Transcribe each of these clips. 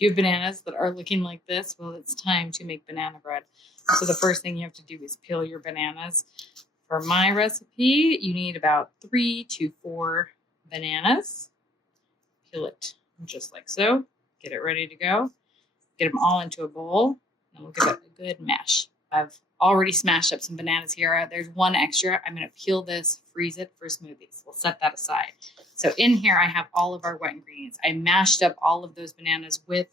Do you have bananas that are looking like this? Well, it's time to make banana bread. So the first thing you have to do is peel your bananas. For my recipe, you need about 3 to 4 bananas. Peel it just like so. Get it ready to go. Get them all into a bowl, and we'll give it a good mash. I've already smashed up some bananas here. There's one extra. I'm going to peel this, freeze it for smoothies. We'll set that aside. So in here, I have all of our wet ingredients. I mashed up all of those bananas with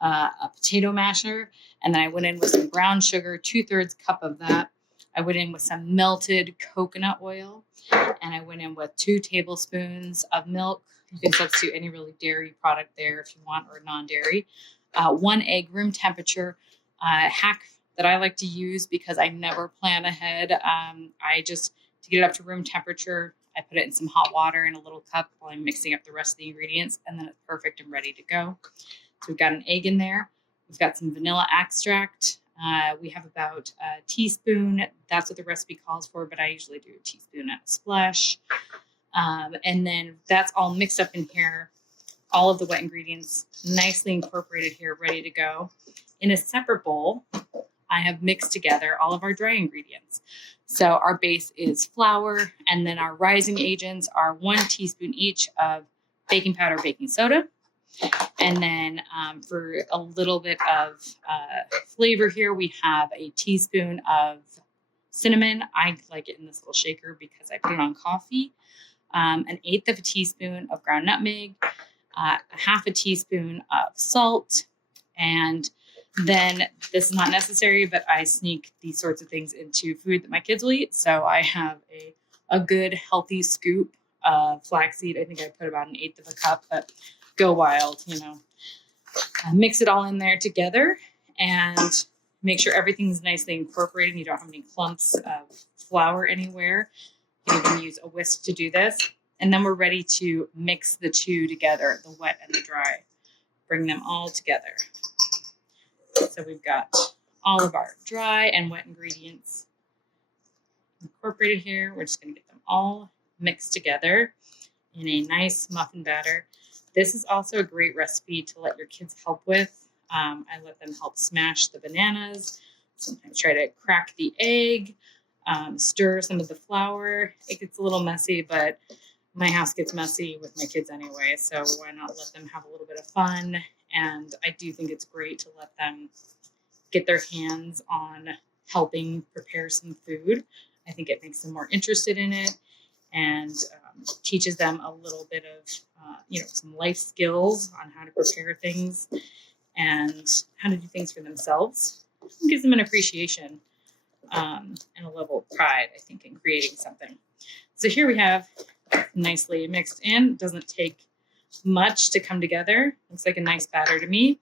a potato masher, and then I went in with some brown sugar, 2/3 cup of that. I went in with some melted coconut oil, and I went in with 2 tablespoons of milk. You can substitute any really dairy product there if you want, or non-dairy. 1 egg, room temperature. Hack that I like to use because I never plan ahead. To get it up to room temperature, I put it in some hot water in a little cup while I'm mixing up the rest of the ingredients, and then it's perfect and ready to go. So we've got an egg in there. We've got some vanilla extract. We have about a teaspoon. That's what the recipe calls for, but I usually do a teaspoon and a splash. And then that's all mixed up in here. All of the wet ingredients nicely incorporated here, ready to go. In a separate bowl, I have mixed together all of our dry ingredients. So our base is flour, and then our rising agents are 1 teaspoon each of baking powder, baking soda. And then for a little bit of flavor here, we have a teaspoon of cinnamon. I like it in this little shaker because I put it on coffee. 1/8 of a teaspoon of ground nutmeg, 1/2 teaspoon of salt, and then this is not necessary, but I sneak these sorts of things into food that my kids will eat. So I have a good healthy scoop of flaxseed. I think I put about 1/8 of a cup, but go wild, mix it all in there together and make sure everything's nicely incorporated and you don't have any clumps of flour anywhere. You can use a whisk to do this. And then we're ready to mix the two together, the wet and the dry. Bring them all together. So we've got all of our dry and wet ingredients incorporated here. We're just going to get them all mixed together in a nice muffin batter. This is also a great recipe to let your kids help with. I let them help smash the bananas, sometimes try to crack the egg, stir some of the flour. It gets a little messy, but my house gets messy with my kids anyway, so why not let them have a little bit of fun? And I do think it's great to let them get their hands on helping prepare some food. I think it makes them more interested in it and teaches them a little bit of, some life skills on how to prepare things and how to do things for themselves. It gives them an appreciation and a level of pride, I think, in creating something. So here we have nicely mixed in. Doesn't take much to come together. Looks like a nice batter to me.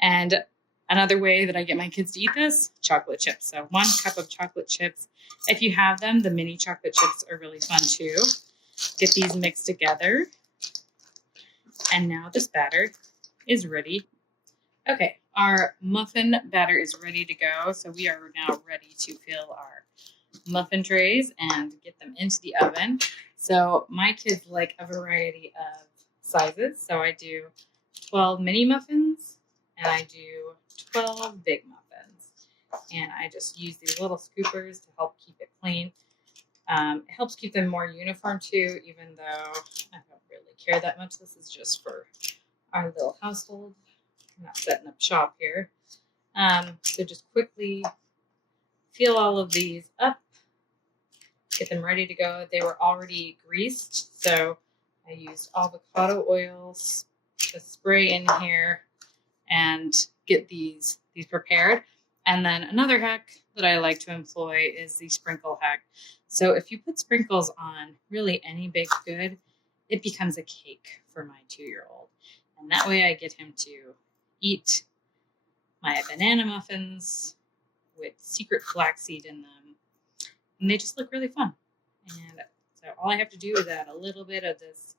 And another way that I get my kids to eat this, chocolate chips. So 1 cup of chocolate chips. If you have them, the mini chocolate chips are really fun too. Get these mixed together. And now this batter is ready. Okay, our muffin batter is ready to go. So we are now ready to fill our muffin trays and get them into the oven. So my kids like a variety of sizes. So I do 12 mini muffins and I do 12 big muffins. And I just use these little scoopers to help keep it clean. It helps keep them more uniform too, even though I don't really care that much. This is just for our little household. I'm not setting up shop here. So just quickly fill all of these up. Get them ready to go. They were already greased, so I used avocado oils to spray in here and get these prepared. And then another hack that I like to employ is the sprinkle hack. So if you put sprinkles on really any baked good, it becomes a cake for my 2-year-old. And that way I get him to eat my banana muffins with secret flaxseed in them. And they just look really fun. And so all I have to do is add a little bit of this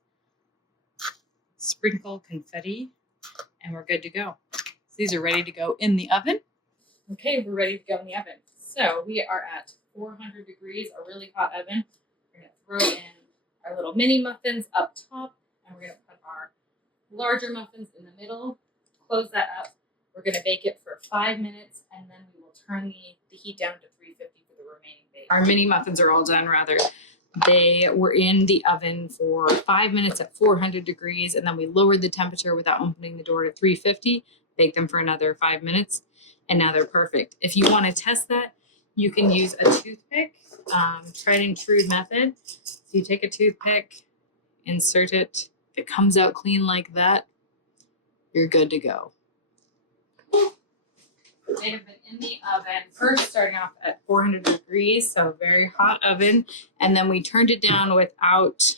sprinkle confetti, and we're good to go. So these are ready to go in the oven. Okay, we're ready to go in the oven. So we are at 400 degrees, a really hot oven. We're going to throw in our little mini muffins up top, and we're going to put our larger muffins in the middle. close that up. We're going to bake it for 5 minutes, and then we will turn the heat down to 350 for the remaining bake. Our mini muffins are all done, rather. They were in the oven for 5 minutes at 400 degrees, and then we lowered the temperature without opening the door to 350, baked them for another 5 minutes, and now they're perfect. If you want to test that, you can use a toothpick, tried and true method. So you take a toothpick, insert it. If it comes out clean like that, you're good to go. They have been in the oven, first starting off at 400 degrees, so a very hot oven. And then we turned it down without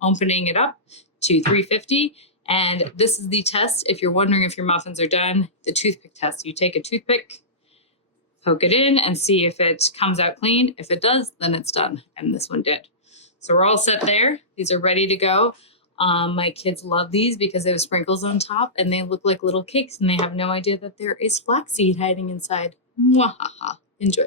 opening it up to 350. And this is the test. If you're wondering if your muffins are done, the toothpick test. You take a toothpick, poke it in, and see if it comes out clean. If it does, then it's done. And this one did. So we're all set there. These are ready to go. My kids love these because they have sprinkles on top and they look like little cakes and they have no idea that there is flaxseed hiding inside. Mwahaha. Enjoy.